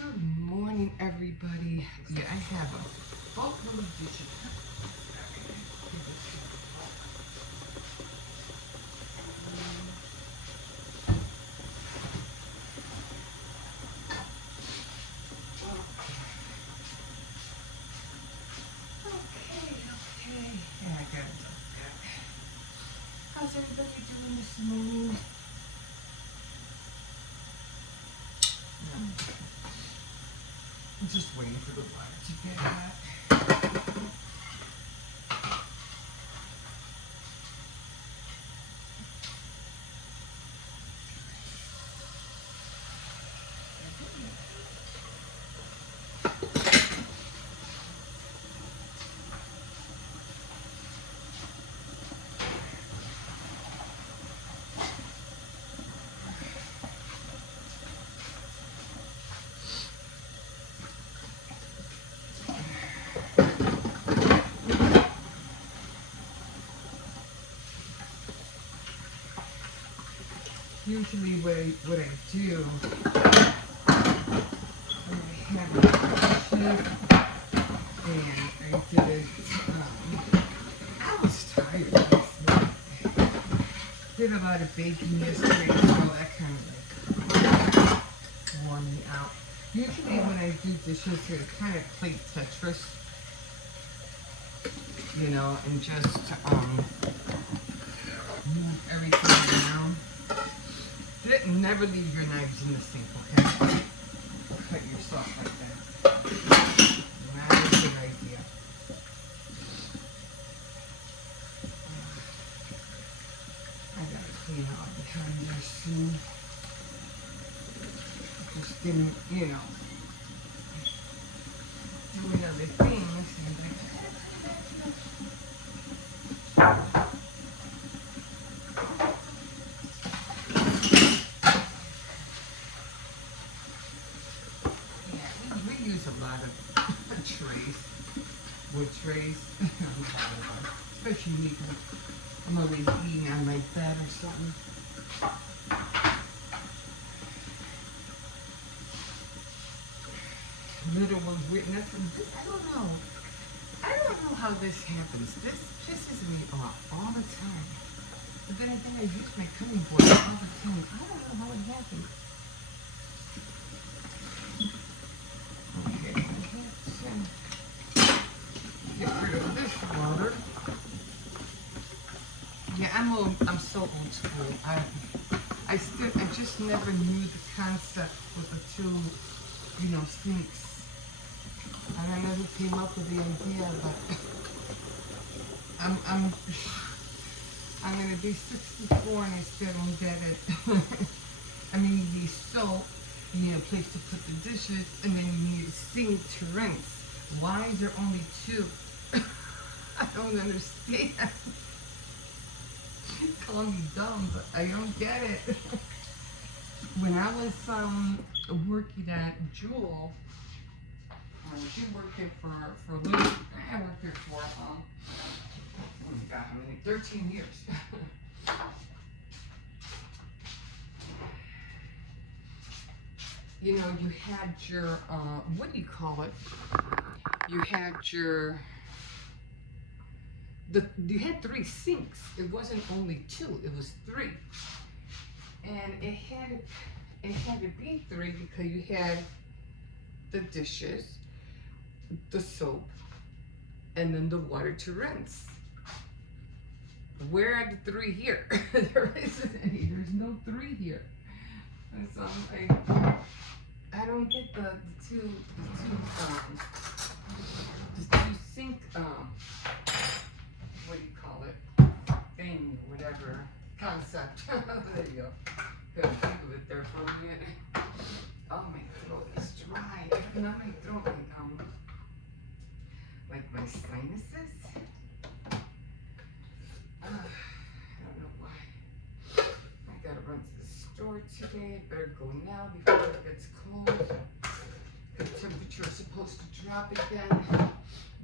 Good morning, everybody. Yeah, I have a boatload of dishes. Okay. Yeah, I got it. How's everybody doing this morning? I'm just waiting for the water to get hot. Usually what I do, when I have a shift and I did it, I was tired last night. Did a lot of baking yesterday, so that kind of wore me out. Usually when I do dishes, I kind of play Tetris, and just move everything around. Never leave your knives in the sink, okay? Cut yourself like that. Not a good idea. I gotta clean out behind there soon. Just didn't, doing other things. We use a lot of trays, wood trays, especially me. I'm always eating on my bed or something. Little ones written up from this. I don't know how this happens. This pisses me off all the time. But then again, I use my cutting board all the time. I don't know how it happens. Okay, I have to get rid of this water. Yeah, I'm so old school. I just never knew the concept with the two, sinks. I don't know who came up with the idea, but I'm gonna be 64 and I still don't get it. I mean, you need soap, you need a place to put the dishes, and then you need a sink to rinse. Why is there only two? I don't understand. Call me dumb, but I don't get it. When I was working at Jewel, she worked there for a little. I worked there for oh my God, 13 years. You had your what do you call it? You had you had three sinks. It wasn't only two; it was three, and it had to be three because you had the dishes, the soap, and then the water to rinse. Where are the three here? There isn't any. There's no three here. And so I don't get the two sink what do you call it? Thing, whatever concept. There you go. Couldn't think of it there for a minute. Oh, my throat is dry. Not my throat, like my sinuses. I don't know why. I gotta run to the store today. Better go now before it gets cold. The temperature is supposed to drop again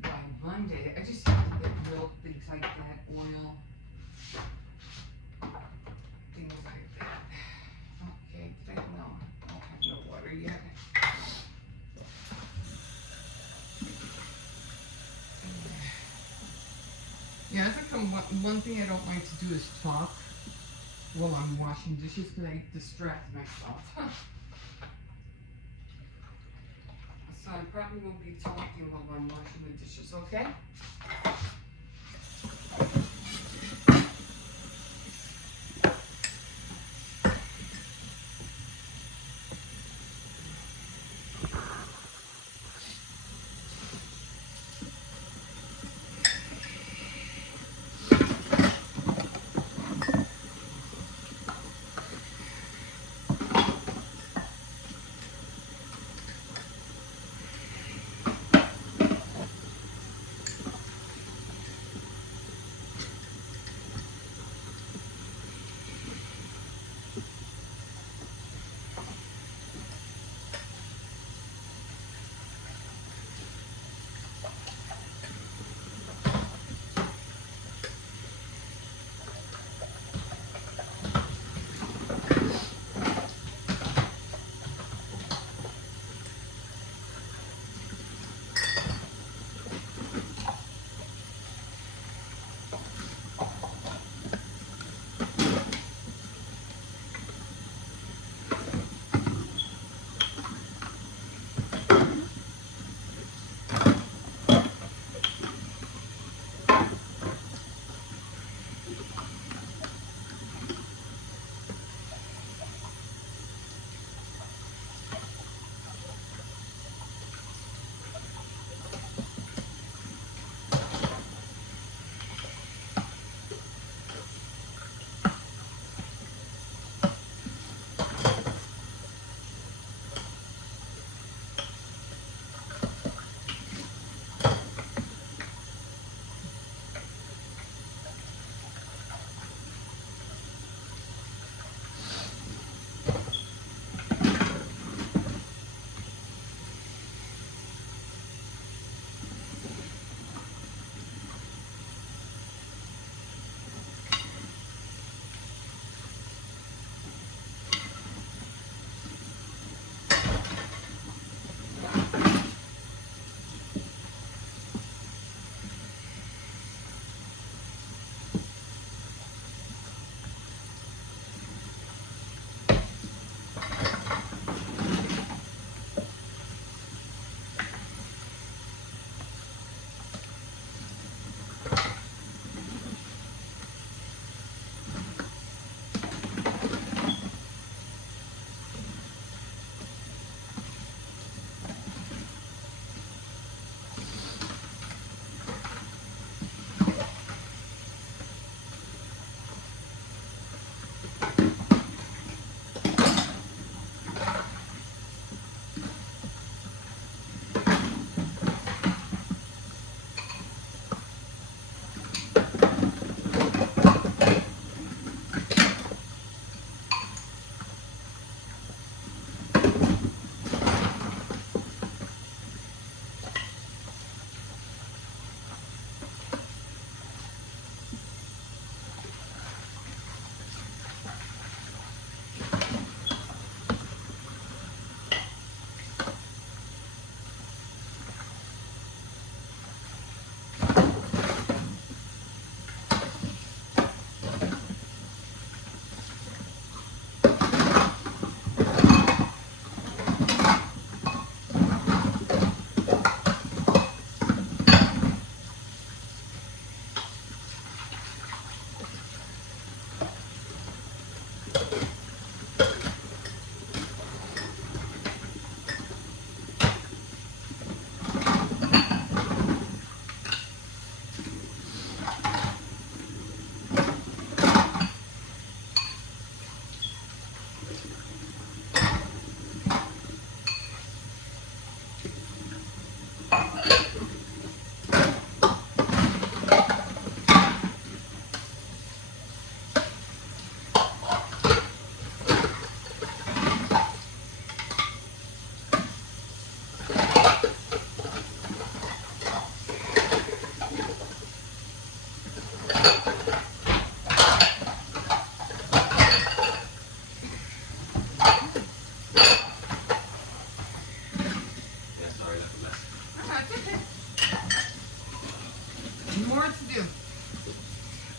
by Monday. I just have to get milk, things like that, oil, things like that. Okay, no, I don't have no water yet. one thing I don't like to do is talk while I'm washing dishes because I distract myself. So I probably won't be talking while I'm washing the dishes, okay?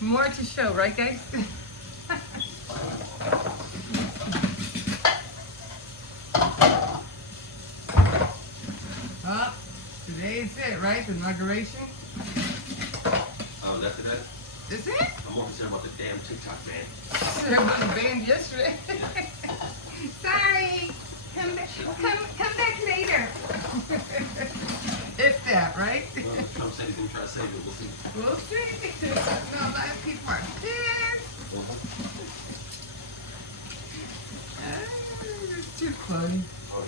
More to show, right, guys? Oh, today's it, right? The inauguration. Oh, that's today? Is it? I'm more concerned about the damn TikTok ban. There was a band yesterday. Sorry. Come back later. If that, right? Well, if Trump said he's going to try to save it, we'll see. We'll see. No, a lot of people are pissed. It's too funny. Oh,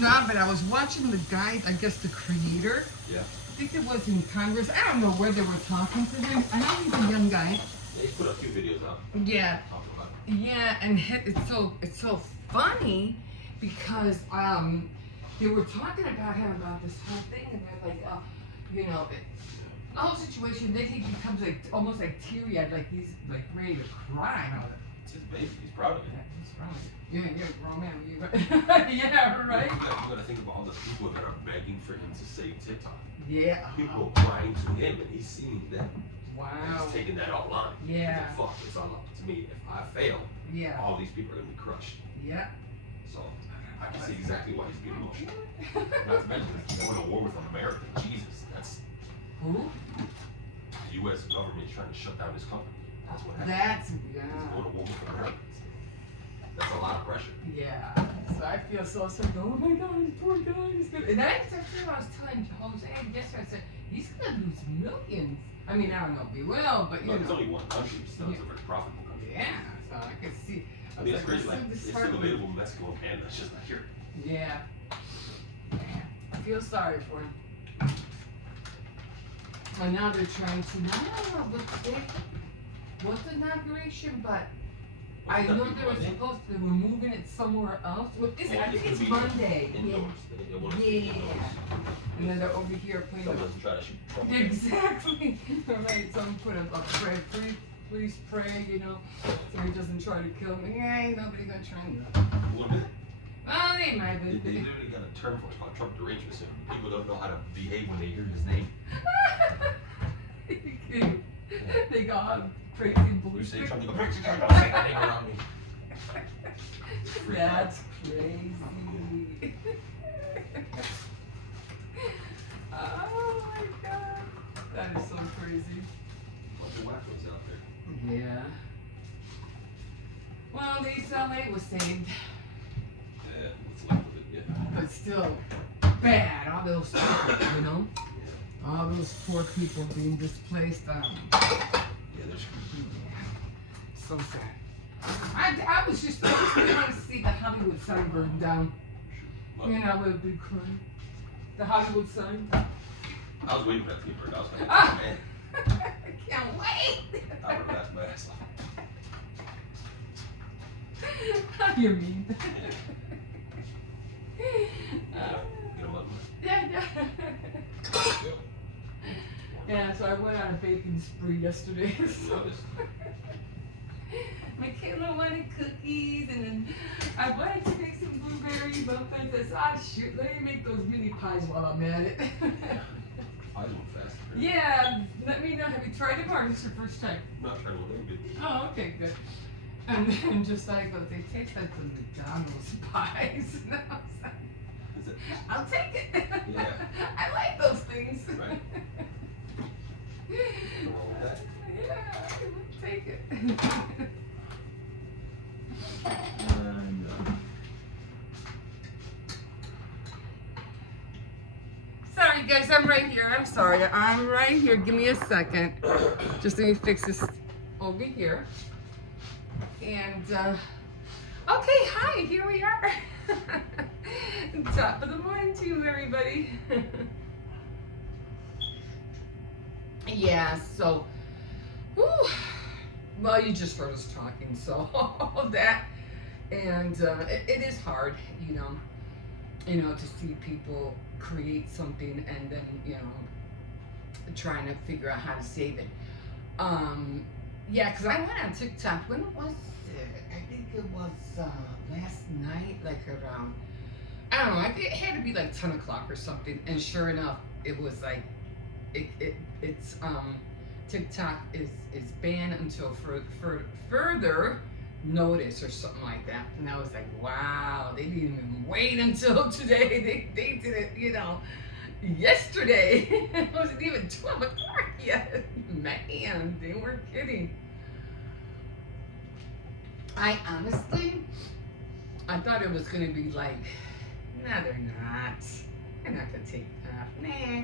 No, but I was watching the guy, I guess the creator. yeah. I think it was in Congress. I don't know where they were talking to him. I know he's a young guy. Yeah, he put a few videos out. Yeah. Talking about it. Yeah, and it's so funny because they were talking about him about this whole thing about like you know the whole situation. Then he becomes like almost like teary-eyed, like he's like ready to cry. And all that. It's his baby. He's proud of it. Yeah, he's wrong. Yeah, grown man. Yeah, right. You gotta think about all the people that are begging for him to save TikTok. Yeah. People crying to him, and he's seeing them. Wow. He's taking that all on. Yeah. He's like, fuck, it's all up to me. If I fail, Yeah. all these people are gonna be crushed. Yeah. So I can see exactly why he's getting emotional. Not to mention, they went to war with America. Jesus, that's Who? the U.S. government trying to shut down his company. That's what happened. That's He's going to war with America. That's a lot of pressure. yeah. So I feel so oh my God, poor guy. He's gonna, and that's actually what I was telling Jose yesterday. I said he's gonna lose millions. I mean, I don't know if he will, but you But it's know. only one country, so it's a very profitable country. Yeah. So I could see. I mean, it's crazy. this Like, is it's still disheartening. available in Mexico and Canada. It's just not here. Yeah. Man, I feel sorry for him. And now they're trying to. I don't know what's the inauguration, but. I know they were supposed to, they were moving it somewhere else. Well, I think it's Monday. Indoors. They want to Yeah. be indoors. And then they're over here playing. Someone doesn't try to shoot Trump. Exactly. Right. Someone put a prayer, please pray, you know, so he doesn't try to kill me. Yeah, ain't nobody gonna try me. A little bit. Well, they might They be. literally got a term for it called Trump derangement. People don't know how to behave when they hear his name. They go out crazy bullshit. You say Trump, they go, don't say that name around me. That's crazy. Oh my God. That is so crazy. Bunch of wackos out there. Yeah. Well, at least LA was saved. Yeah, what's left of it, yeah. But still, bad. All those people, you know? All those poor people being displaced. Yeah, there's So sad. I was just really want to see the Hollywood sign burn down. And I would be crying. The Hollywood sign. I was waiting for that to get burned. I was like, Ah. man, I can't wait. I would have laughed my ass off. You're mean. Get him up. Yeah. Yeah, so I went on a baking spree yesterday. So. Michaela wanted cookies, and then I wanted to make some blueberry muffins. I said, shoot, let me make those mini pies while I'm at it. I went fast. Yeah, let me know. Have you tried them, or is this your first time? Not trying to look good. Oh, okay, good. And then just like, they taste like the McDonald's pies. And I was like, Is it? I'll take it. Yeah. I like those things. Right. Nothing wrong with that. Yeah, I will take it. Sorry guys, I'm right here. I'm sorry. I'm right here. Give me a second. Just let me fix this over here. And okay, hi, here we are. Top of the morning to you, everybody. Yeah, so whew, well, you just heard us talking, so that, and it is hard, you know, to see people create something and then, you know, trying to figure out how to save it. Yeah, because I went on TikTok. When was it? I think it was last night, like around, I don't know, I think it had to be like 10 o'clock or something, and sure enough, it was like it's TikTok is banned until further notice or something like that. And I was like, wow, they didn't even wait until today. They did it, yesterday. It wasn't even 12 o'clock yet. Man, they weren't kidding. I thought it was gonna be like, no, they're not. They're not gonna take it off. Nah.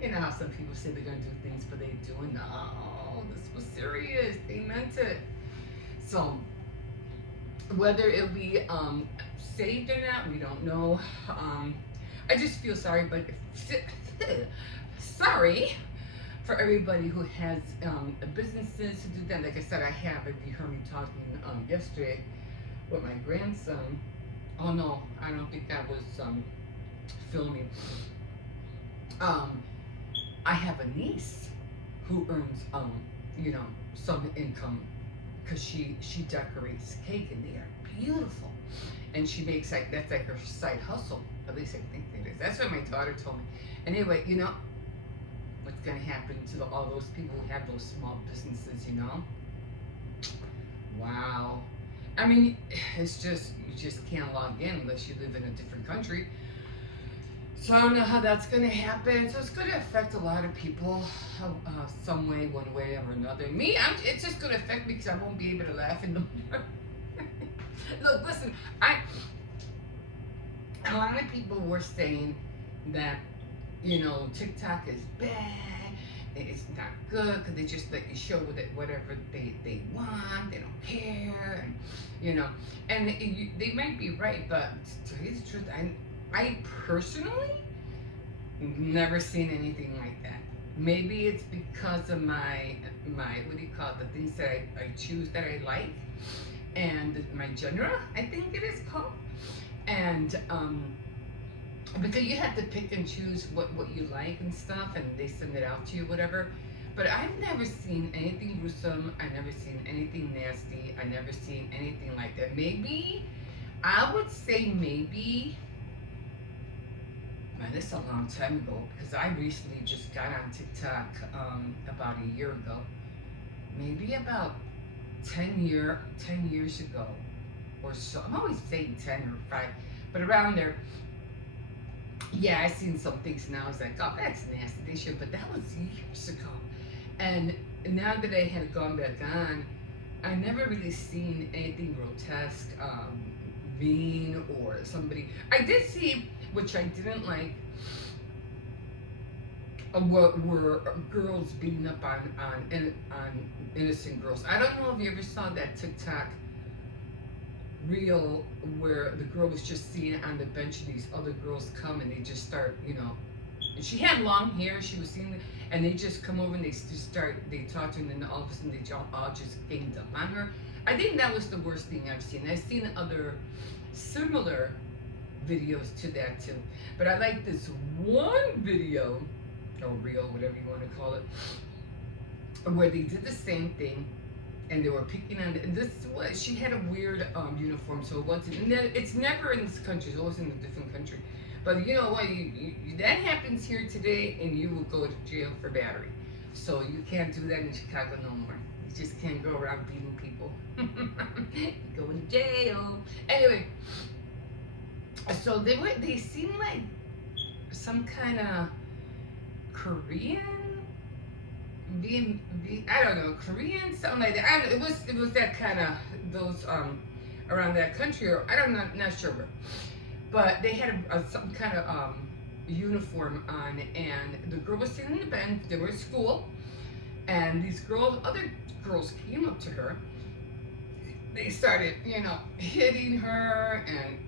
You know how some people say they're gonna do things, but they do. No, this was serious. They meant it. So whether it'll be saved or not, we don't know. I just feel sorry, but sorry for everybody who has businesses who do that. Like I said, I have. If you heard me talking yesterday with my grandson. Oh no, I don't think I was filming. I have a niece who earns some income because she decorates cake and they are beautiful, and she makes that's like her side hustle. At least I think it is. That's what my daughter told me. Anyway, what's gonna happen to all those people who have those small businesses? Wow. I mean, it's just you just can't log in unless you live in a different country. So I don't know how that's going to happen. So it's going to affect a lot of people some way, one way or another. Me, it's just going to affect me because I won't be able to laugh in the morning. Look, listen, a lot of people were saying that, TikTok is bad. It's not good because they just let you show whatever they want. They don't care, and they might be right, but to tell you the truth, I personally never seen anything like that. Maybe it's because of my what do you call it, the things that I choose that I like, and my genre, I think it is called, and because you have to pick and choose what you like and stuff, and they send it out to you, whatever. But I've never seen anything gruesome. I've never seen anything nasty. I've never seen anything like that. Maybe, I would say maybe, man, this is a long time ago because I recently just got on TikTok about a year ago. Maybe about 10 years ago or so. I'm always saying 10 or 5, but around there. Yeah, I seen some things and I was like, oh, that's nasty. They should, but that was years ago. And now that I had gone back on, I never really seen anything grotesque, mean, or somebody. I did see, which I didn't like, were girls beating up on innocent girls. I don't know if you ever saw that TikTok reel where the girl was just sitting on the bench and these other girls come and they just start, and she had long hair, she was seeing, and they just come over and they talk to her, and then all of a sudden they all just ganged up on her. I think that was the worst thing I've seen. I've seen other similar videos to that too, but I like this one video, or reel, whatever you want to call it, where they did the same thing. And they were picking on she had a weird uniform, so it wasn't, and then it's never in this country, it's always in a different country. But you know what, that happens here today and you will go to jail for battery. So you can't do that in Chicago no more. You just can't go around beating people. Go to jail. Anyway, so they seem like some kind of Korean, I don't know, Korean, something like that. It was that kind of those around that country, or I don't know, not sure where. But they had some kind of uniform on, and the girl was sitting in the bench. They were at school, and these other girls came up to her. They started, hitting her and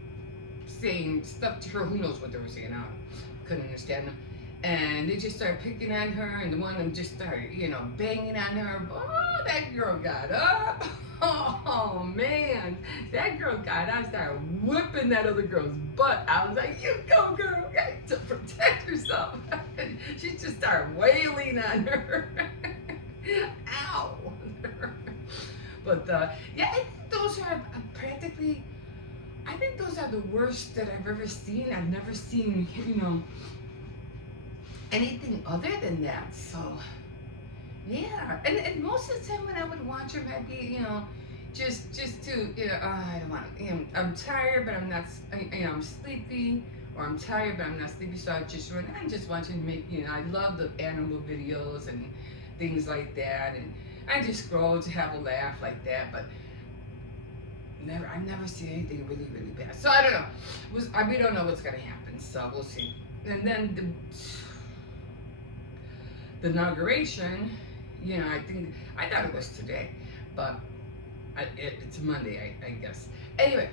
saying stuff to her. Who knows what they were saying? I couldn't understand them. And they just started picking on her, and the one of them just started, banging on her. Oh, that girl got up. Oh, man. That girl got up, started whipping that other girl's butt. I was like, you go, girl, to protect yourself. She just started wailing on her. Ow. But, yeah, I think those are I think those are the worst that I've ever seen. I've never seen, anything other than that. So yeah, and most of the time when I would watch them, I'd be, just to, I don't want to, I'm tired, but I'm not, I'm sleepy, or I'm tired, but I'm not sleepy, so I'm just watching I love the animal videos and things like that, and I just scroll to have a laugh like that, but I never see anything really, really bad. So I don't know. We don't know what's gonna happen, so we'll see. And then the inauguration, I thought it was today, but it's Monday, I guess. Anyway,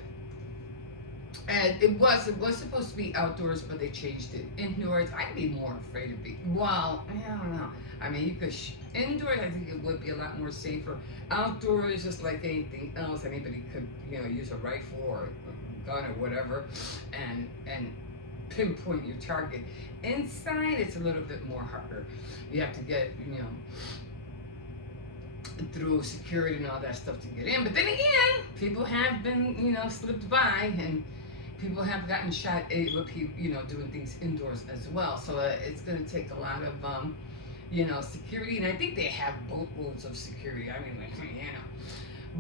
and it was supposed to be outdoors, but they changed it indoors. I'd be more afraid of well, I don't know. I mean, you could indoors. I think it would be a lot more safer. Outdoors, just like anything else, anybody could use a rifle or a gun or whatever, and pinpoint your target. Inside, it's a little bit more harder. You have to get through security and all that stuff to get in. But then again, people have been slipped by, and people have gotten shot with people doing things indoors as well. So it's going to take a lot of security, and I think they have boatloads of security. I mean,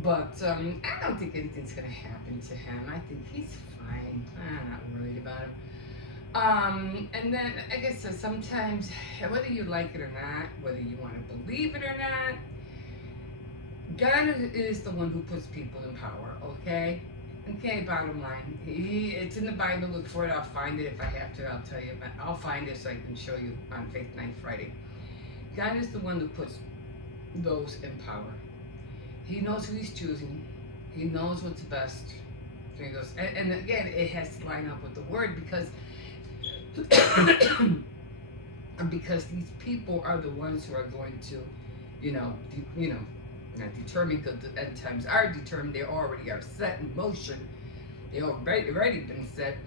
but I don't think anything's going to happen to him. I think he's fine. I'm not worried about him. And then I guess sometimes, whether you like it or not, whether you want to believe it or not, God is the one who puts people in power, okay? Okay, bottom line. It's in the Bible. Look for it. I'll find it if I have to. I'll tell you. But I'll find it so I can show you on Faith Night Friday. God is the one who puts those in power. He knows who he's choosing. He knows what's best. So he goes, and again, it has to line up with the word, because because these people are the ones who are going to, not determined, because the end times are determined. They already are set in motion. They already been set.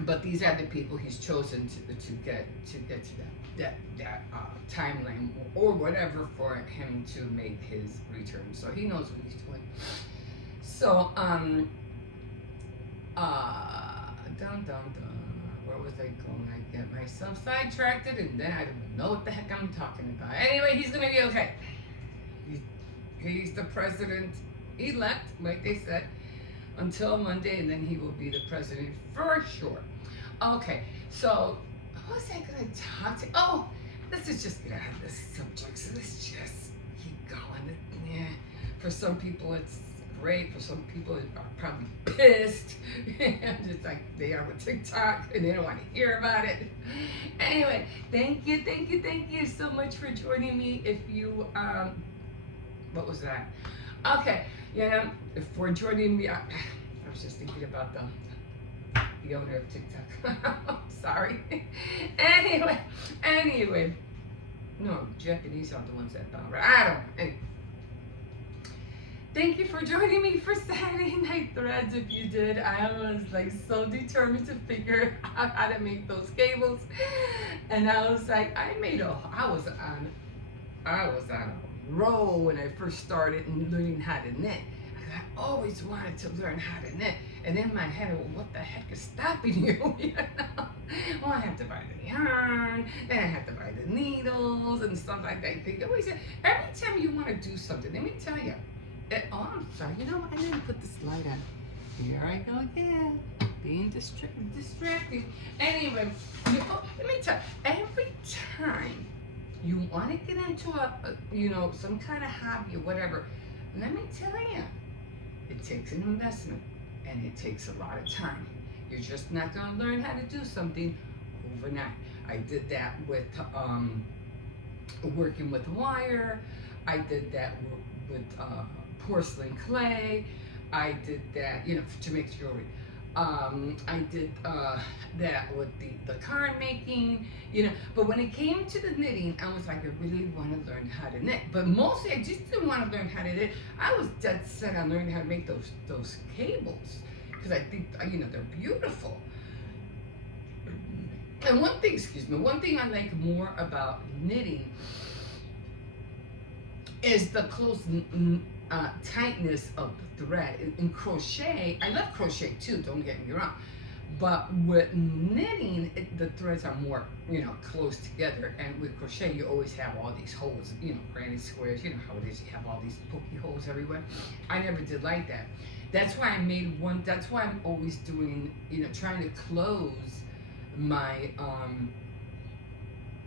But these are the people he's chosen to get to that timeline or whatever for him to make his return. So he knows what he's doing. So where was I going? I get myself sidetracked, and then I don't know what the heck I'm talking about. Anyway, he's gonna be okay. He's the president-elect, like they said, until Monday, and then he will be the president for sure. Okay, so what was I gonna talk to? Oh, let's just get out of this subject. So let's just keep going. Yeah, for some people it's great. For some people are probably pissed, just like they are with TikTok, and they don't want to hear about it. Anyway, thank you so much for joining me. If you what was that? Okay, for joining me. I was just thinking about the owner of TikTok. Sorry. Anyway, no, Japanese are the ones that don't. I don't. Anyway. Thank you for joining me for Saturday Night Threads. If you did, I was like so determined to figure out how to make those cables, and I was like, I was on a roll when I first started learning how to knit. I always wanted to learn how to knit, and in my head, well, what the heck is stopping you? Well, I have to buy the yarn, then I have to buy the needles and stuff like that. They always say, every time you want to do something, let me tell you. Oh, I'm sorry. You know what? I didn't put this light on. Here I go again. Being distracted. Anyway, let me tell you. Every time you want to get into some kind of hobby or whatever, let me tell you, it takes an investment and it takes a lot of time. You're just not going to learn how to do something overnight. I did that with working with wire. I did that with porcelain clay. I did that, to make jewelry. I did that with the card making, But when it came to the knitting, I was like, I really want to learn how to knit. But mostly, I just didn't want to learn how to knit. I was dead set on learning how to make those cables, because I think, they're beautiful. And one thing I like more about knitting is the close tightness of the thread. In crochet, I love crochet too, don't get me wrong, But with knitting, the threads are more, close together. And with crochet, you always have all these holes, granny squares. You know how it is. You have all these pokey holes everywhere. I never did like that. That's why I made one. That's why I'm always doing, trying to close my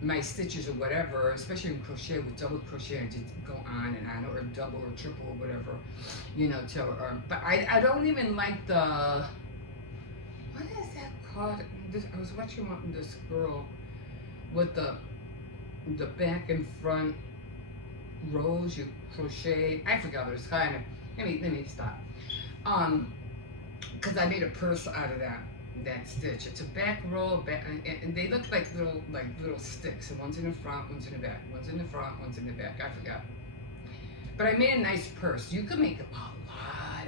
my stitches or whatever, especially in crochet with double crochet, and just go on and on, or double or triple or whatever, till but I don't even like the, what is that called? I was watching this girl with the back and front rows you crochet. I forgot what it's called. Let me stop. Because I made a purse out of that stitch. It's a back row, and they look like little sticks. And one's in the front, one's in the back. One's in the front, one's in the back. I forgot. But I made a nice purse. You could make a lot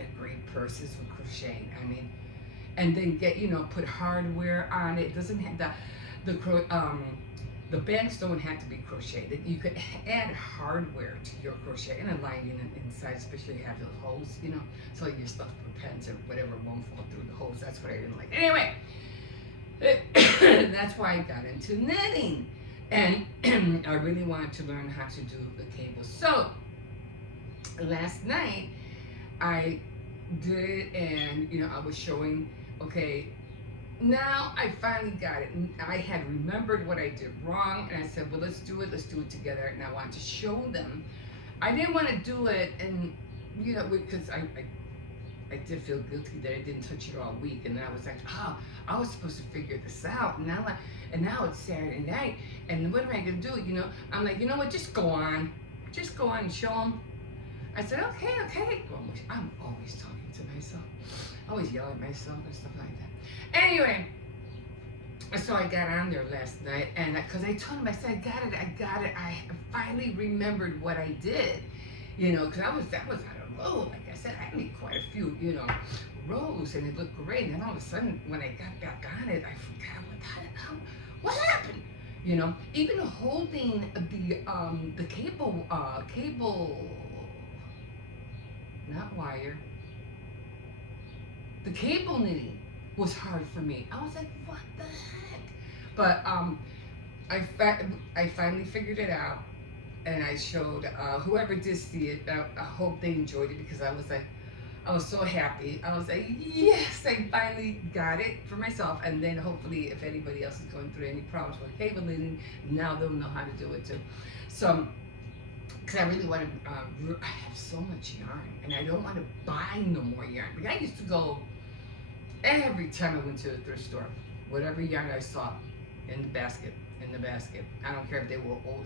of great purses with crocheting. I mean, and then get put hardware on it. It doesn't have the bands don't have to be crocheted. You could add hardware to your crochet and a lining inside, especially if you have those holes, so your stuff pens or whatever won't fall through the holes. That's what I didn't like. Anyway, that's why I got into knitting, and I really wanted to learn how to do the cables. So last night I did it, and I was showing. Okay, now I finally got it. And I had remembered what I did wrong, and I said, well, let's do it together. And I wanted to show them. I didn't want to do it, and because I did feel guilty that I didn't touch it all week, and then I was like, oh, I was supposed to figure this out. And now it's Saturday night, and what am I gonna do? I'm like, you know what? Just go on and show them. I said, okay. Well, I'm always talking to myself. I always yell at myself and stuff like that. Anyway, so I got on there last night, and because I told him, I said, I got it. I finally remembered what I did, because that was out of row. Like I said, I made quite a few, rows, and it looked great. And then all of a sudden, when I got back on it, I forgot what happened. Even holding the cable, not wire. The cable knitting was hard for me. I was like, what the heck? But I finally figured it out, and I showed whoever did see it. I hope they enjoyed it, because I was so happy. I was like, yes, I finally got it for myself. And then hopefully, if anybody else is going through any problems with cable knitting, now they'll know how to do it too. So, because I really want to, I have so much yarn, and I don't want to buy no more yarn. Because I used to go every time I went to the thrift store, whatever yarn I saw in the basket. I don't care if they were old.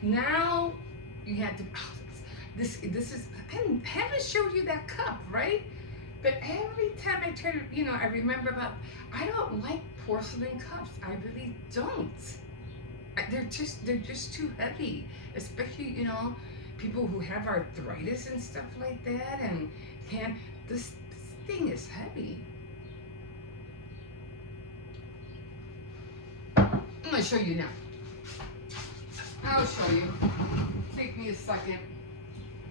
Now you have to. Oh, this is. I haven't showed you that cup, right? But every time I turn, I remember about. I don't like porcelain cups. I really don't. They're just too heavy, especially people who have arthritis and stuff like that, and can't. This thing is heavy. I'm gonna show you now. I'll show you. Take me a second.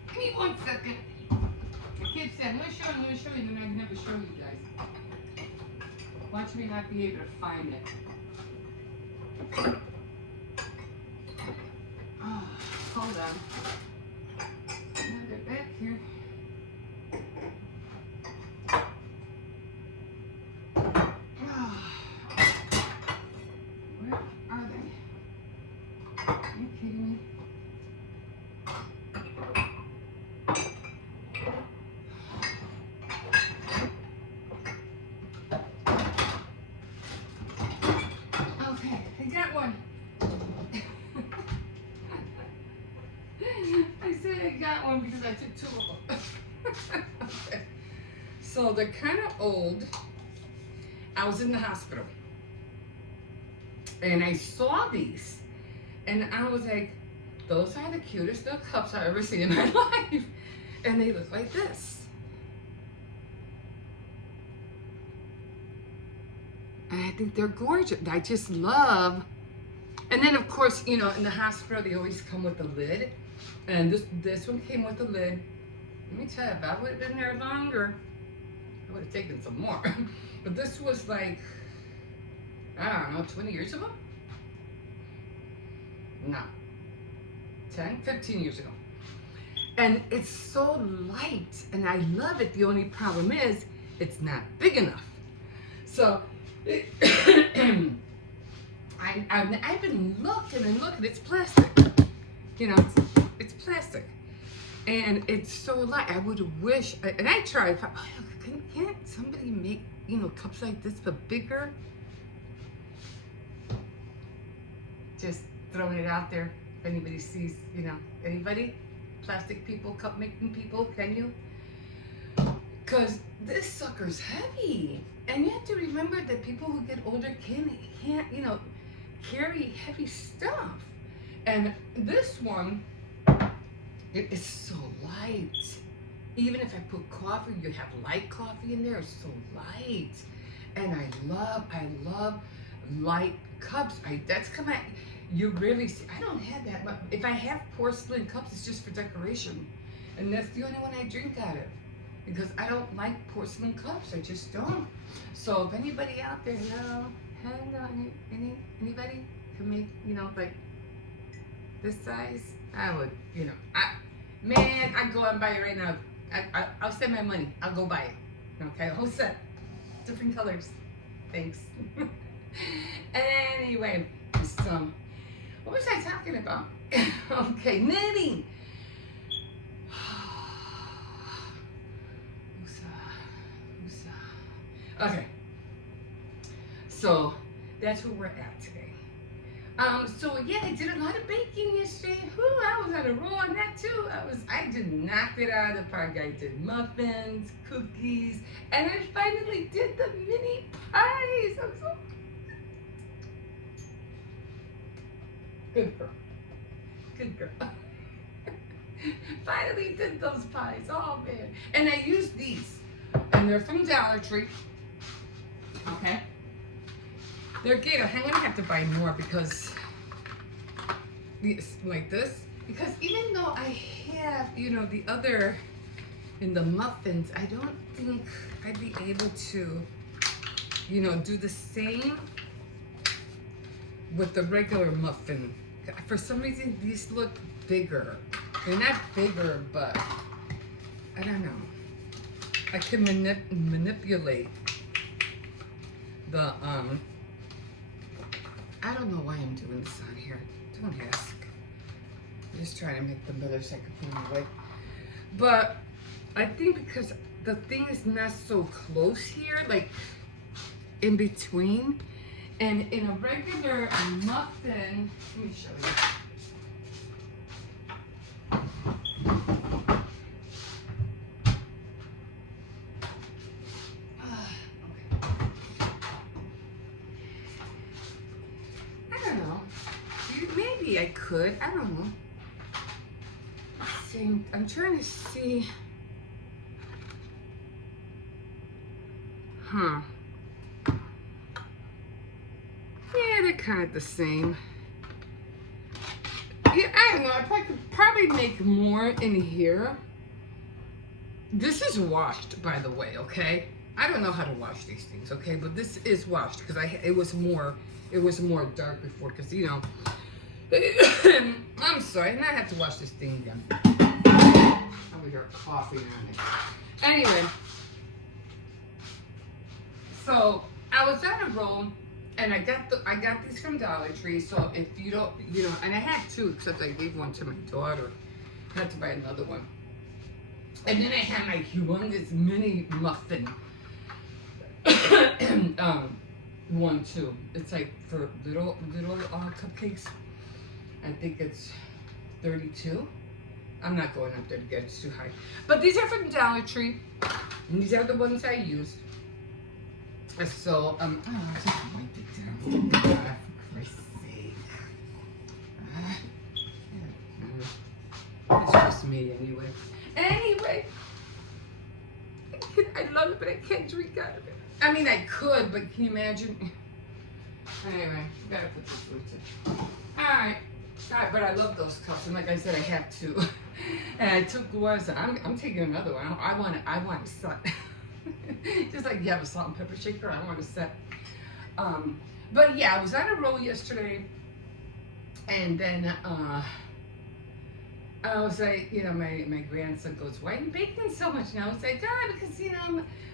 Give me 1 second. The kid said, I'm gonna show you, then I never show you guys. Watch me not be able to find it. Oh, hold on. Now they're back here. Where are they? Are you kidding me? Okay, I got one. I said I got one because I took 2 of them. Okay. So they're kind of old. I was in the hospital, and I saw these, and I was like, those are the cutest little cups I've ever seen in my life. And they look like this. And I think they're gorgeous. I just love. And then of course, in the hospital they always come with a lid. And this one came with a lid. Let me tell you, if I would have been there longer, I would have taken some more. But this was like, I don't know, 20 years ago? No. 10, 15 years ago. And it's so light, and I love it. The only problem is, it's not big enough. So, I've been looking and looking. It's plastic. You know, it's plastic. And it's so light. I would wish, and I tried, can't somebody make, you know, cups like this but bigger? Just throwing it out there. If anybody sees, you know, anybody? Plastic people, cup making people, can you? Because this sucker's heavy. And you have to remember that people who get older can't, you know, carry heavy stuff. And this one, it is so light. Even if I put coffee, you have light coffee in there, it's so light. And I love light cups. That's come out, you really see, I don't have that much. If I have porcelain cups, it's just for decoration. And that's the only one I drink out of. Because I don't like porcelain cups, I just don't. So if anybody out there, anybody can make, you know, like this size, I would, you know, I'd go and buy it right now. I'll send my money, I'll go buy it. Okay, a whole set, different colors. Thanks. Anyway, what was I talking about? Okay, knitting. Okay, so that's where we're at today. So yeah, I did a lot of baking yesterday. I was on a roll on that too. I did knock it out of the park. I did muffins, cookies, and I finally did the mini pies. I'm so good girl. Good girl. Finally did those pies. Oh man. And I used these. And they're from Dollar Tree. Okay. They're Gator. I'm gonna have to buy more because like this. Because even though I have, you know, the other in the muffins, I don't think I'd be able to, you know, do the same with the regular muffin. For some reason, these look bigger. They're not bigger, but I don't know. I can manipulate the, I don't know why I'm doing this on here. Don't ask. I'm just trying to make them better so I can put them away. But I think because the thing is not so close here, like in between, and in a regular muffin, let me show you. Maybe I could. I don't know. Let's see. I'm trying to see. Yeah, they're kind of the same. Yeah, I don't know. I could probably make more in here. This is washed, by the way. Okay. I don't know how to wash these things. Okay, but this is washed because it was more dark before because you know. I'm sorry, and I have to wash this thing again. Over here coughing on it. Anyway, so I was on a roll, and I got these from Dollar Tree. So if you don't, you know, and I had two, except I gave one to my daughter. I had to buy another one. And then I had my humongous mini muffin. One too. It's like for little cupcakes. I think it's 32. I'm not going up there to get it, it's too high. But these are from Dollar Tree. And these are the ones I used. So, oh, I just wiped it down. For Christ's sake. It's just me anyway. Anyway. I love it, but I can't drink out of it. I mean, I could, but can you imagine? Anyway, gotta put this fruit in. Alright. Alright, but I love those cups, and like I said, I have two. And I took one, so I'm taking another one. I want to suck. Just like you have a salt and pepper shaker, I want to set. But yeah, I was on a roll yesterday, and then I was like, my grandson goes, "Why are you baking so much now?" I was like, because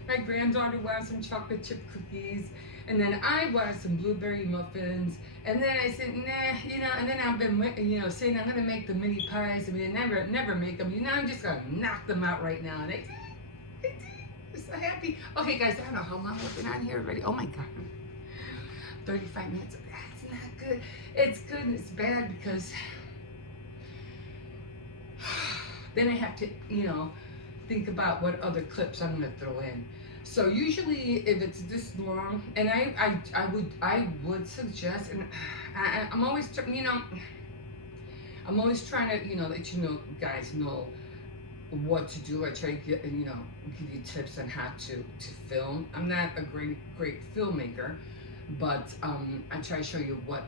my granddaughter wants some chocolate chip cookies, and then I wanted some blueberry muffins, and then I said, nah, and then I've been, saying I'm gonna make the mini pies. I mean, I never make them. I'm just gonna knock them out right now, and I did. I'm so happy. Okay, guys, I don't know how long I've been on here already. Oh my God, 35 minutes. That's not good. It's good and it's bad because then I have to, think about what other clips I'm gonna throw in. So usually, if it's this long, and I would suggest, and I'm always, I'm always trying to, let guys know what to do. I try to give you tips on how to film. I'm not a great filmmaker, but I try to show you what,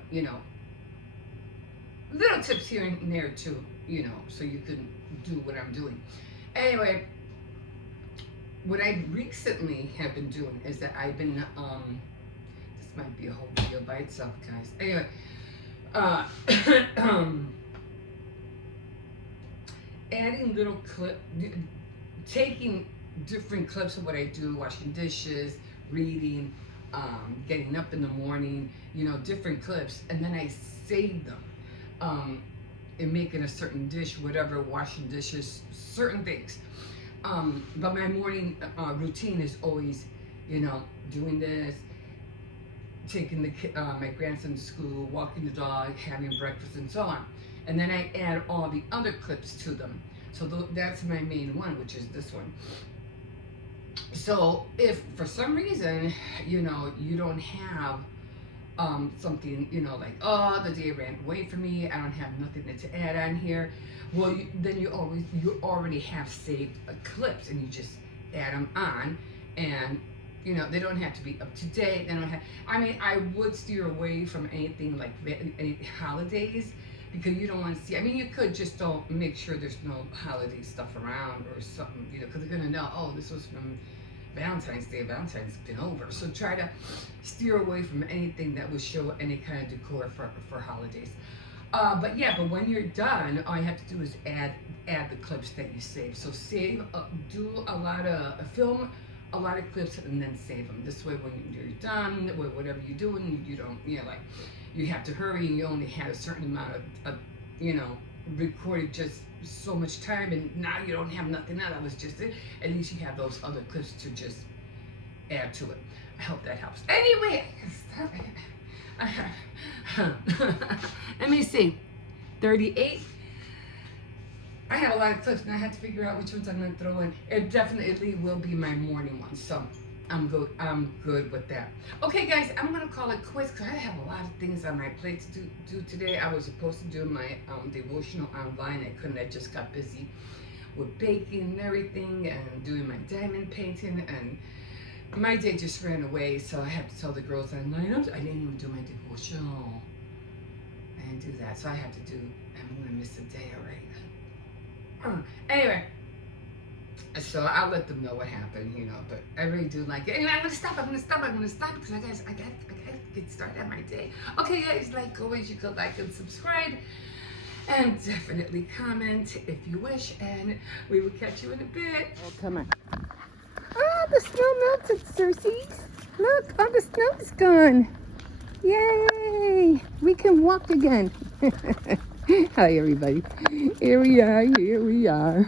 little tips here and there too, so you can do what I'm doing. Anyway, what I recently have been doing is that I've been, this might be a whole video by itself, guys. Anyway, adding little taking different clips of what I do, washing dishes, reading, getting up in the morning, different clips, and then I save them. In making a certain dish, whatever, washing dishes, certain things. But my morning routine is always, doing this, taking my grandson to school, walking the dog, having breakfast, and so on. And then I add all the other clips to them. So that's my main one, which is this one. So if for some reason, you don't have something, like, the day ran away from me, I don't have nothing to add on here, well, then you already have saved clips, and you just add them on, and they don't have to be up to date. They don't have, I would steer away from anything like any holidays, because you don't want to see, you could just don't make sure there's no holiday stuff around or something, because they're gonna know, oh, this was from Valentine's Day. Valentine's been over. So try to steer away from anything that would show any kind of decor for holidays. But when you're done, all you have to do is add the clips that you save. So save, do a lot of film, a lot of clips, and then save them. This way, when you're done with whatever you're doing, you don't, you have to hurry, and you only had a certain amount of recorded just so much time, and now you don't have nothing. Now that was just it. At least you have those other clips to just add to it. I hope that helps. Anyway, let me see. 38. I have a lot of clips, and I had to figure out which ones I'm going to throw in. It definitely will be my morning one, so I'm good with that. Okay, guys, I'm going to call it quits because I have a lot of things on my plate to do today. I was supposed to do my devotional online. I couldn't. I just got busy with baking and everything and doing my diamond painting, and my day just ran away, so I had to tell the girls online, I didn't even do my devotional. I didn't do that, so I have to do, I'm going to miss a day already. Anyway. So I'll let them know what happened, but I really do like it. Anyway, I'm gonna stop because I gotta get started on my day. Okay, guys, like always, you can like and subscribe, and definitely comment if you wish, and we will catch you in a bit. Oh, come on. Oh, the snow melted, Cersei. Look, all the snow is gone. Yay! We can walk again. Hi, everybody. Here we are.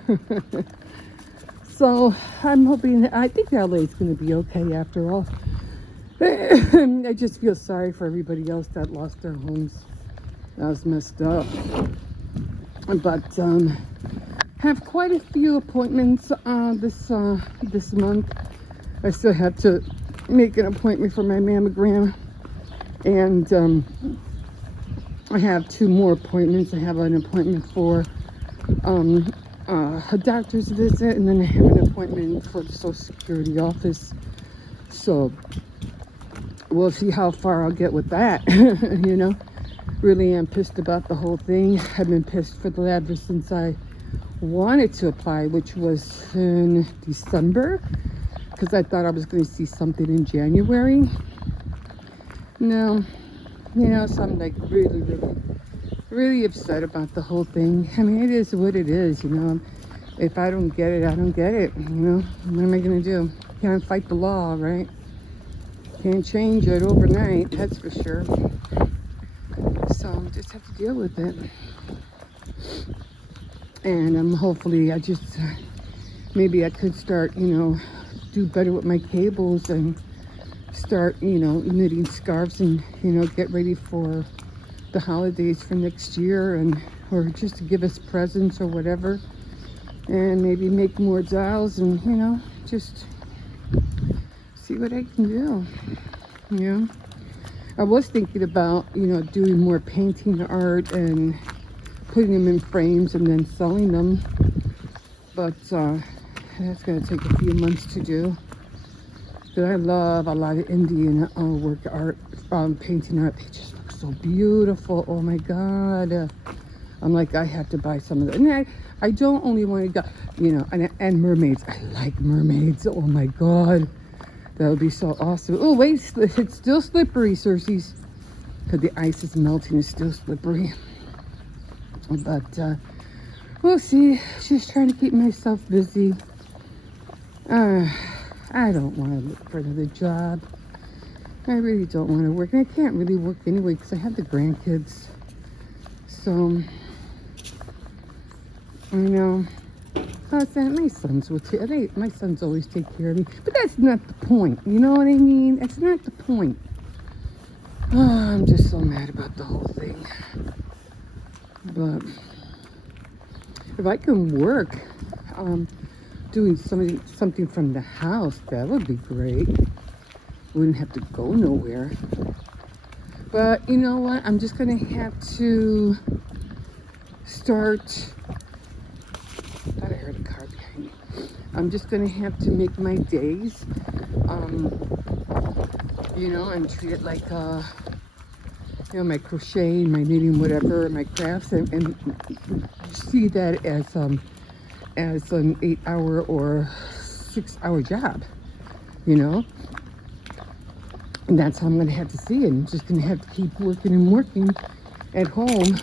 So I'm hoping, I think LA is going to be okay after all. I just feel sorry for everybody else that lost their homes. That was messed up. But have quite a few appointments this month. I still have to make an appointment for my mammogram, and I have 2 more appointments. I have an appointment for a doctor's visit, and then I have an appointment for the Social Security office. So we'll see how far I'll get with that. Really am pissed about the whole thing. I've been pissed for ever since I wanted to apply, which was in December. because I thought I was going to see something in January. No, so I'm like really, really, really upset about the whole thing. I mean, it is what it is, If I don't get it, I don't get it, What am I going to do? Can't fight the law, right? Can't change it overnight, that's for sure. So just have to deal with it. And hopefully maybe I could start, do better with my cables and start, knitting scarves and, get ready for the holidays for next year, or just to give us presents or whatever, and maybe make more dials and, just see what I can do. I was thinking about, doing more painting art and putting them in frames and then selling them, but that's going to take a few months to do. But I love a lot of Indian work art, painting art. They just look so beautiful. Oh my God. I'm like, I have to buy some of them. And I don't only want to go, and mermaids. I like mermaids. Oh my God. That would be so awesome. Oh, wait, it's still slippery, Circe's. Because the ice is melting, it's still slippery. But we'll see. Just trying to keep myself busy. I don't want to look for another job. I really don't want to work. And I can't really work anyway because I have the grandkids. So, my sons will my sons always take care of me. But that's not the point. You know what I mean? That's not the point. Oh, I'm just so mad about the whole thing. But if I can work doing something from the house, that would be great. Wouldn't have to go nowhere. But you know what? I'm just going to have to start. I thought I heard a car behind me. I'm just going to have to make my days, and treat it like, my crocheting, my knitting, whatever, my crafts, and see that as an 8-hour or 6-hour job, And that's how I'm going to have to see it. I'm just going to have to keep working and working at home,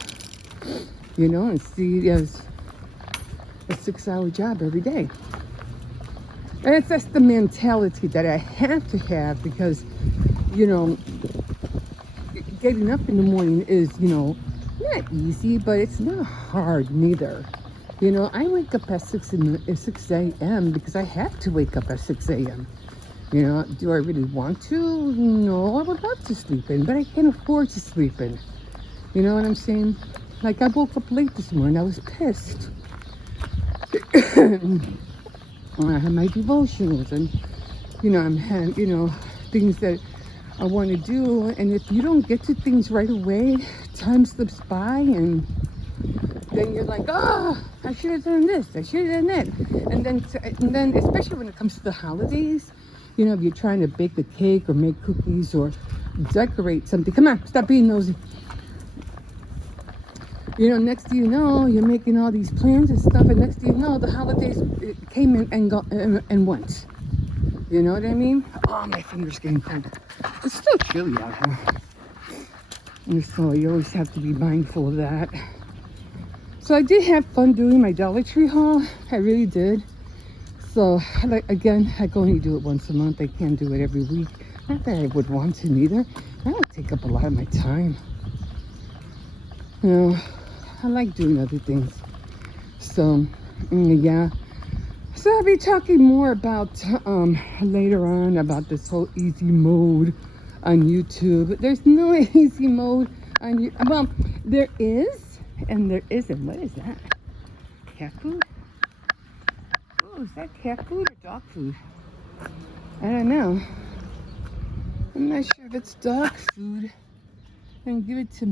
and see it as a 6-hour job every day. And that's the mentality that I have to have because, getting up in the morning is, not easy, but it's not hard neither. I wake up at 6 a.m. because I have to wake up at 6 a.m. Do I really want to? No, I would love to sleep in, but I can't afford to sleep in. You know what I'm saying? Like, I woke up late this morning. I was pissed. I had my devotionals and, I'm having, things that I want to do. And if you don't get to things right away, time slips by and then you're like, I should have done this. I should have done that. And then, especially when it comes to the holidays, if you're trying to bake a cake or make cookies or decorate something. Come on, stop being nosy. Next thing you know, you're making all these plans and stuff, and next thing you know, the holidays came in and went. You know what I mean? Oh, my finger's getting cold. It's still chilly out here. And so you always have to be mindful of that. So I did have fun doing my Dollar Tree haul. I really did. So, I can only do it once a month. I can't do it every week. Not that I would want to neither. That would take up a lot of my time. I like doing other things. So, yeah. So I'll be talking more about later on about this whole easy mode on YouTube. There's no easy mode on YouTube. Well, there is and there isn't. What is that? Cat food? Oh, is that cat food or dog food? I don't know. I'm not sure if it's dog food. I'm gonna give it to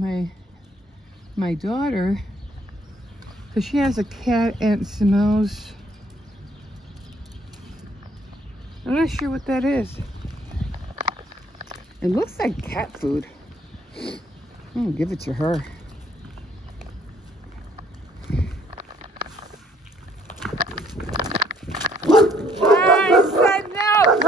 my daughter because she has a cat and smells. I'm not sure what that is. It looks like cat food. I'm gonna give it to her. I said no!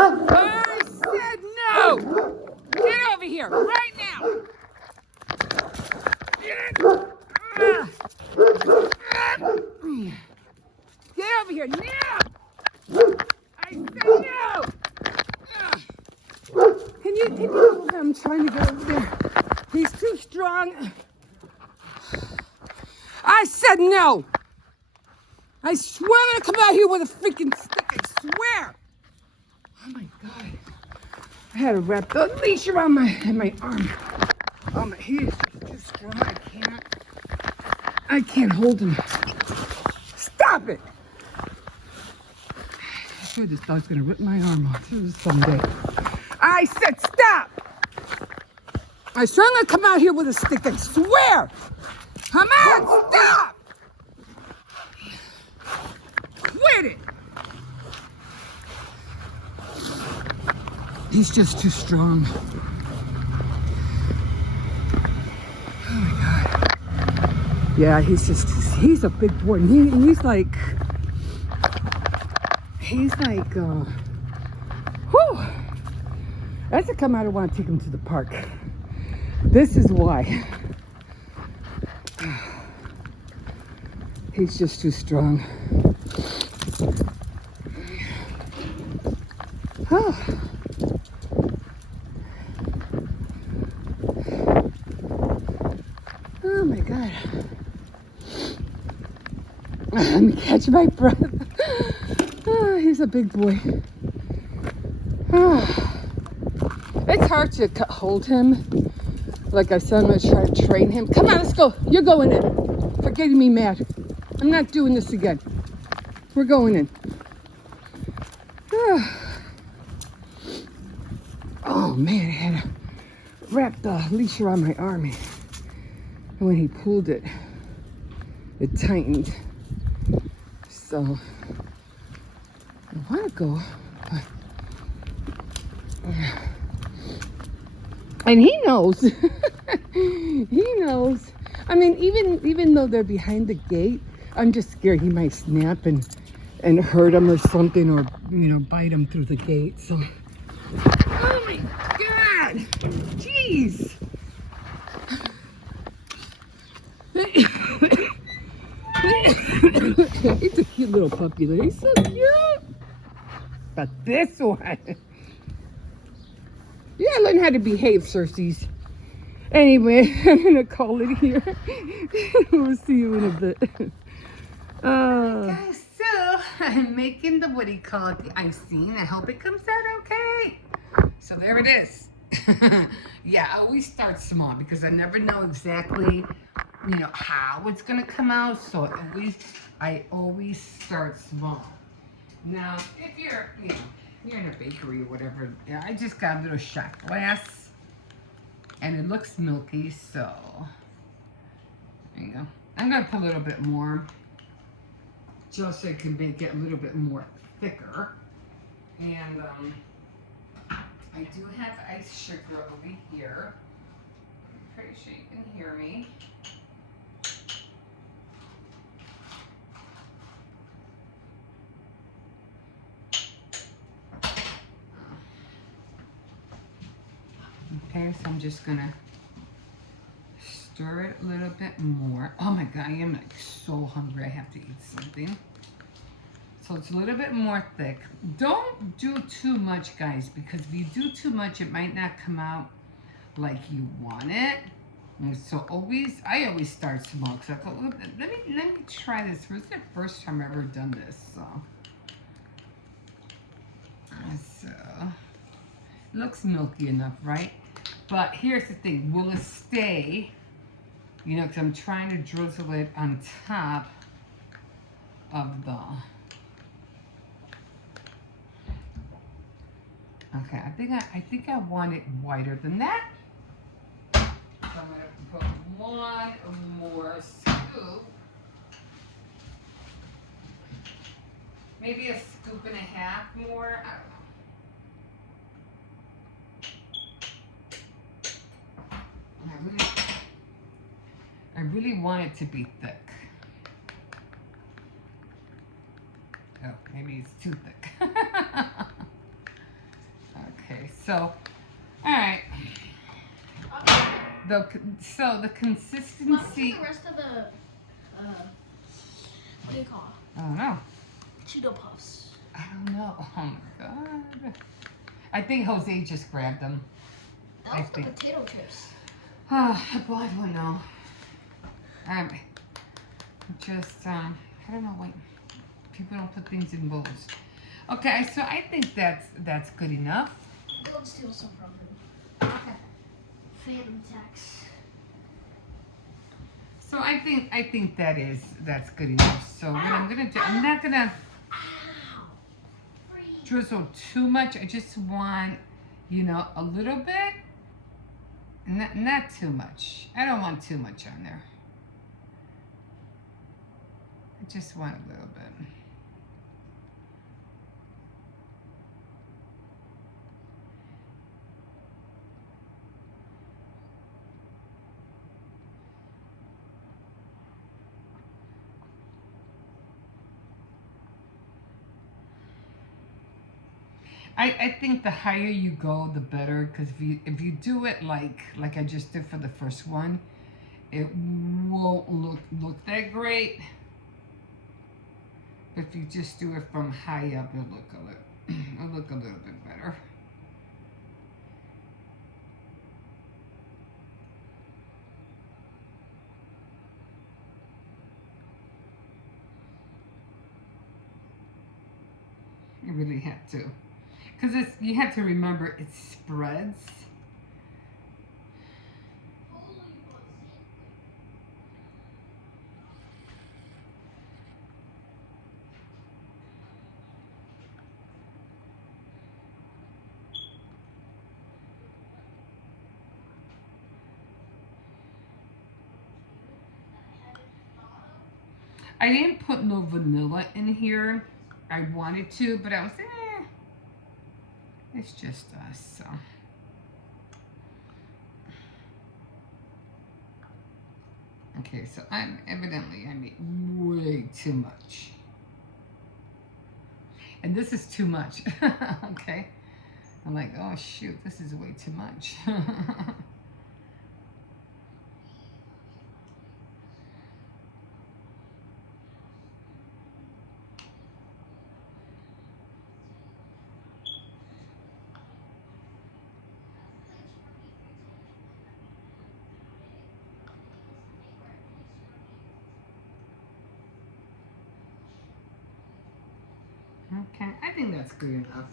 I'm trying to get over there. He's too strong. I said no. I swear I'm gonna come out here with a freaking stick. I swear. Oh my God. I had to wrap the leash around my arm. He is just too strong. I can't hold him. Stop it. I swear this dog's gonna rip my arm off someday. I said stop. I swear I'm gonna come out here with a stick. I swear. Come on, stop. Quit it. He's just too strong. Oh my God. Yeah, he's a big boy. He's like, whew. That's the come out, I want to take him to the park. This is why. He's just too strong. Oh. Oh my God. Let me catch my breath. Oh, he's a big boy. Oh. It's hard to hold him. Like I said, I'm going to try to train him. Come on, let's go. You're going in. For getting me mad. I'm not doing this again. We're going in. Oh man, I had to wrap the leash around my arm. And when he pulled it, it tightened. So I want to go, but and he knows. He knows. I mean, even though they're behind the gate, I'm just scared he might snap and hurt him or something, or bite him through the gate. So, oh my God, jeez. He's a cute little puppy. He's so cute. But this one, you gotta learn how to behave, Circes. Anyway, I'm gonna call it here. We'll see you in a bit. Guys, so I'm making the what do you call it, the icing. I hope it comes out okay. So there it is. Yeah, I always start small because I never know exactly, how it's gonna come out. So I always start small. Now, if you're in a bakery or whatever, I just got a little shot glass, and it looks milky. So there you go. I'm gonna put a little bit more, just so it can make it a little bit more thicker. And I do have ice sugar over here. I'm pretty sure you can hear me. Okay, so I'm just gonna stir it a little bit more. Oh my God, I am like so hungry. I have to eat something. So it's a little bit more thick. Don't do too much, guys, because if you do too much, it might not come out like you want it. And so I always start small. Cause I thought, let me try this. This is the first time I've ever done this. So it looks milky enough, right? But here's the thing: will it stay? Because I'm trying to drizzle it on top of the. Okay, I think I want it whiter than that. So I'm gonna put one more scoop. Maybe a scoop and a half more. I don't know. I really want it to be thick. Oh, maybe it's too thick. Okay, so, all right. So the consistency. Mom, what's the rest of the, what do you call it? I don't know. Cheeto Puffs. I don't know. Oh my God. I think Jose just grabbed them. That I was the think. potato chips. Well, I don't know. Just, I don't know why people don't put things in bowls. Okay, so I think that's good enough. Don't steal some from him. Okay. Phantom tax. So I think that's good enough. So what I'm gonna do, I'm not gonna Ow! Freeze. drizzle too much. I just want, a little bit. Not too much. I don't want too much on there. I just want a little bit. I think the higher you go, the better. Because if you do it like I just did for the first one, it won't look that great. If you just do it from high up, it'll look a little bit better. You really have to. Because you have to remember it spreads. I didn't put no vanilla in here. I wanted to, but I was it's just us, so. Okay, so I made way too much. And this is too much, okay? I'm like, oh shoot, this is way too much. Okay, I think that's good enough.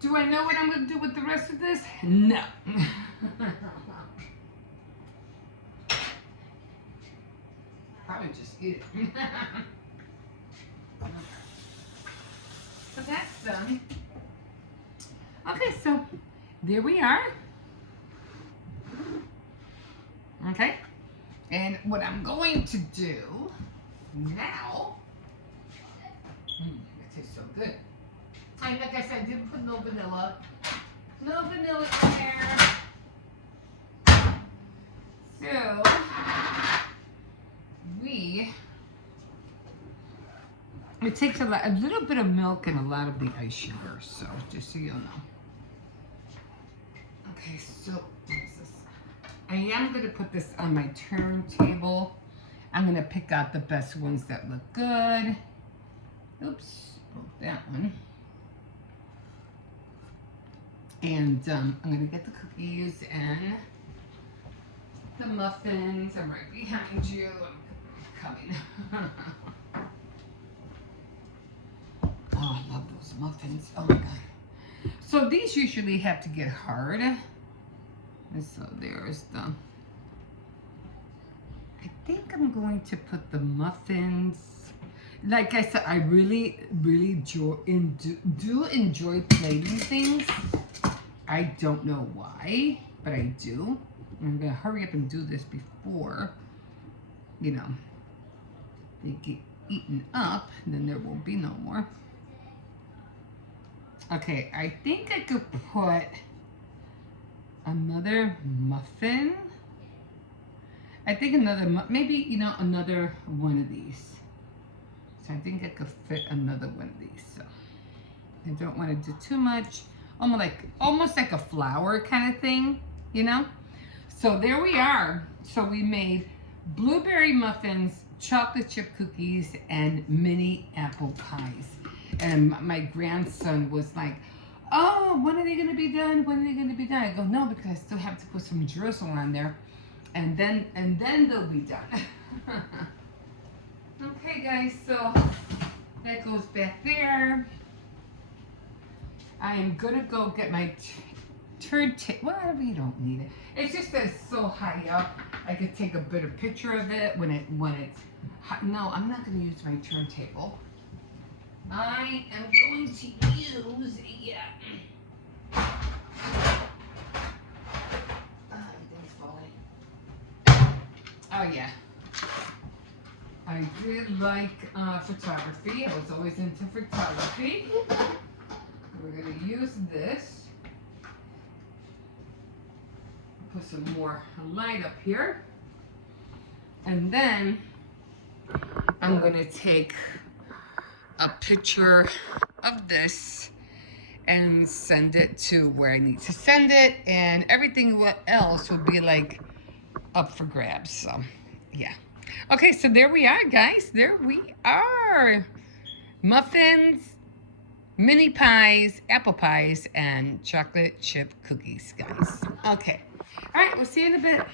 Do I know what I'm going to do with the rest of this? No. Probably just eat it. So that's done. Okay, so there we are. Okay, and what I'm going to do now. It tastes so good. And like I said, I didn't put no vanilla. No vanilla in there. So, it takes a little bit of milk and a lot of the ice sugar, so just so you'll know. Okay, so what's this? I am going to put this on my turntable. I'm going to pick out the best ones that look good. Oops, broke that one. And I'm gonna get the cookies and the muffins. I'm right behind you. I'm coming. Oh, I love those muffins. Oh my god. So these usually have to get hard. And so there's the. I think I'm going to put the muffins. Like I said, I really do enjoy plating things. I don't know why, but I do. I'm gonna hurry up and do this before, they get eaten up, and then there won't be no more. Okay, I think I could put another muffin. I think maybe, another one of these. So I think I could fit another one of these. So I don't want to do too much. Almost like a flower kind of thing, So there we are. So we made blueberry muffins, chocolate chip cookies, and mini apple pies. And my grandson was like, oh, when are they going to be done? When are they going to be done? I go, no, because I still have to put some drizzle on there, and then they'll be done. Okay, guys, so that goes back there. I am gonna go get my turntable. Well, we don't need it. It's just that it's so high up. I could take a better picture of it when it's high. No, I'm not gonna use my turntable. I am going to use everything's falling. Oh yeah. I did like photography. I was always into photography. We're going to use this. Put some more light up here. And then I'm going to take a picture of this and send it to where I need to send it. And everything else would be like up for grabs. So, yeah. Okay, so there we are, guys. There we are. Muffins, mini pies, apple pies, and chocolate chip cookies, guys. Okay. All right, we'll see you in a bit.